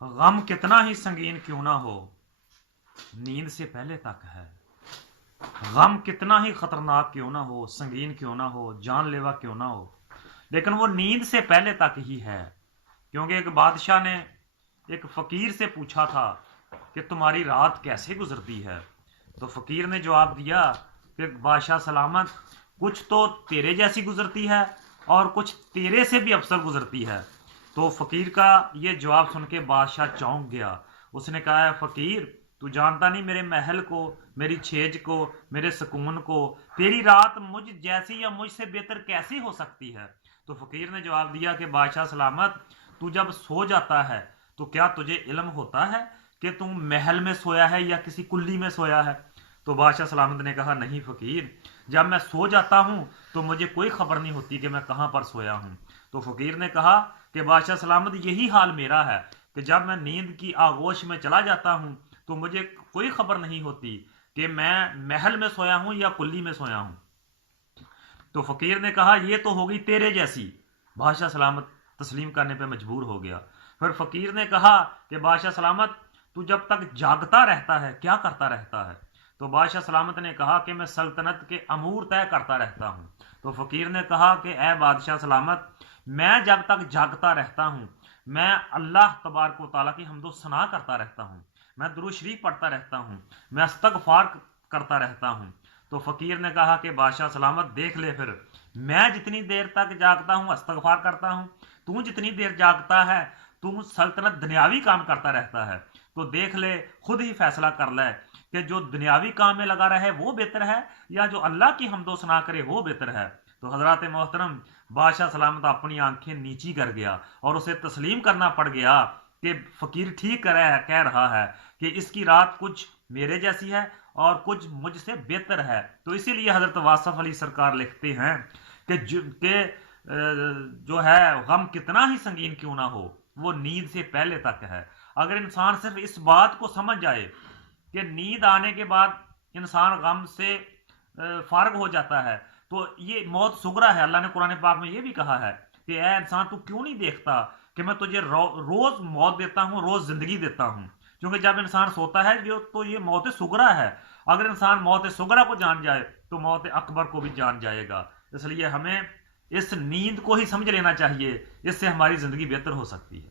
غم کتنا ہی سنگین کیوں نہ ہو، نیند سے پہلے تک ہے۔ غم کتنا ہی خطرناک کیوں نہ ہو، سنگین کیوں نہ ہو، جان لیوا کیوں نہ ہو، لیکن وہ نیند سے پہلے تک ہی ہے۔ کیونکہ ایک بادشاہ نے ایک فقیر سے پوچھا تھا کہ تمہاری رات کیسے گزرتی ہے؟ تو فقیر نے جواب دیا کہ بادشاہ سلامت، کچھ تو تیرے جیسی گزرتی ہے اور کچھ تیرے سے بھی افضل گزرتی ہے۔ تو فقیر کا یہ جواب سن کے بادشاہ چونک گیا۔ اس نے کہا، فقیر تو جانتا نہیں میرے محل کو، میری چھیج کو، میرے سکون کو، تیری رات مجھ جیسی یا مجھ سے بہتر کیسی ہو سکتی ہے؟ تو فقیر نے جواب دیا کہ بادشاہ سلامت، تو جب سو جاتا ہے تو کیا تجھے علم ہوتا ہے کہ تم محل میں سویا ہے یا کسی کلی میں سویا ہے؟ تو بادشاہ سلامت نے کہا، نہیں فقیر، جب میں سو جاتا ہوں تو مجھے کوئی خبر نہیں ہوتی کہ میں کہاں پر سویا ہوں۔ تو فقیر نے کہا کہ بادشاہ سلامت، یہی حال میرا ہے کہ جب میں نیند کی آغوش میں چلا جاتا ہوں تو مجھے کوئی خبر نہیں ہوتی کہ میں محل میں سویا ہوں یا کلی میں سویا ہوں۔ تو فقیر نے کہا، یہ تو ہوگی تیرے جیسی۔ بادشاہ سلامت تسلیم کرنے پہ مجبور ہو گیا۔ پھر فقیر نے کہا کہ بادشاہ سلامت، تو جب تک جاگتا رہتا ہے کیا کرتا رہتا ہے؟ تو بادشاہ سلامت نے کہا کہ میں سلطنت کے امور طے کرتا رہتا ہوں۔ تو فقیر نے کہا کہ اے بادشاہ سلامت، میں جب تک جاگتا رہتا ہوں میں اللہ تبارک و تعالیٰ کی حمد و ثنا کرتا رہتا ہوں، میں درود شریف پڑھتا رہتا ہوں، میں استغفار کرتا رہتا ہوں۔ تو فقیر نے کہا کہ بادشاہ سلامت دیکھ لے، پھر میں جتنی دیر تک جاگتا ہوں استغفار کرتا ہوں، تو جتنی دیر جاگتا ہے تو سلطنت دنیاوی کام کرتا رہتا ہے۔ تو دیکھ لے، خود ہی فیصلہ کر لے کہ جو دنیاوی کام میں لگا رہے وہ بہتر ہے یا جو اللہ کی حمد و ثنا کرے وہ بہتر ہے۔ تو حضرات محترم، بادشاہ سلامت اپنی آنکھیں نیچی کر گیا اور اسے تسلیم کرنا پڑ گیا کہ فقیر ٹھیک کہہ رہا ہے کہ اس کی رات کچھ میرے جیسی ہے اور کچھ مجھ سے بہتر ہے۔ تو اسی لیے حضرت واصف علی سرکار لکھتے ہیں کہ جو ہے غم کتنا ہی سنگین کیوں نہ ہو، وہ نیند سے پہلے تک ہے۔ اگر انسان صرف اس بات کو سمجھ جائے کہ نیند آنے کے بعد انسان غم سے فارغ ہو جاتا ہے تو یہ موت صغرا ہے۔ اللہ نے قرآن پاک میں یہ بھی کہا ہے کہ اے انسان، تو کیوں نہیں دیکھتا کہ میں تجھے روز موت دیتا ہوں، روز زندگی دیتا ہوں؟ کیونکہ جب انسان سوتا ہے تو یہ موت صغرا ہے۔ اگر انسان موت صغرا کو جان جائے تو موت اکبر کو بھی جان جائے گا۔ اس لیے ہمیں اس نیند کو ہی سمجھ لینا چاہیے، اس سے ہماری زندگی بہتر ہو سکتی ہے۔